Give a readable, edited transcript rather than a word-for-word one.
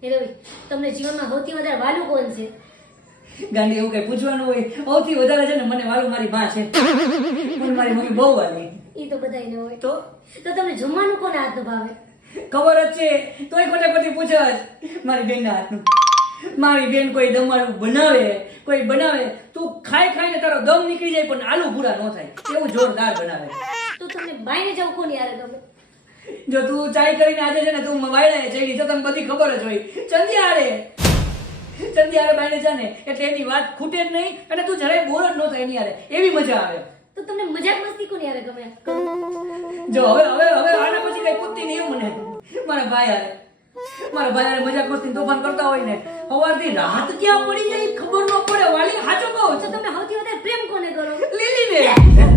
તમને જીવનમાં સૌથી વધારે વાલું કોણ છે? ગાંડી એવું કઈ પૂછવાનું હોય? સૌથી વધારે છે ને મને વાલું મારી માં છે. મને મારી મમ્મી બહુ વાલી. એ તો બધાયને હોય. તો તમને જમવાનું કોને હાથનું ભાવે? ખબર જ છે, તોય ખોટે ખોટી પૂછે જ. મારી બેનના હાથનું. મારી બેન કોઈ દમાડું બનાવે તું ખાઈ ખાઈને તારો દમ નીકળી જાય પણ આલુ પૂરા ન થાય એવું જોરદાર બનાવે. તો તમને બાઈને જવું કોની યારે ગમે? જો તું ચાય કરીને આજે છે ને તું વાયડા જઈ તો તને બધી ખબર જ હોય. ચંદિયારે બાઈને જાને એટલે એની વાત ખૂટે જ નહીં અને તું જરાય બોર જ ન થાય એની યારે એવી મજા આવે. તો તમને મજાક મસ્તી કોની યારે ગમે? જો હવે આના પછી કઈ પૂછતી નહીં એવું મને. મારા ભાઈ યારે મજાક મસ્તી તોફાન કરતા હોય ને સવારથી રાત ક્યાં પડી જાય ખબર ન પડે. વાલી સાચો કહું તો તમે સૌથી વધારે પ્રેમ કોને કરો? લીલીને.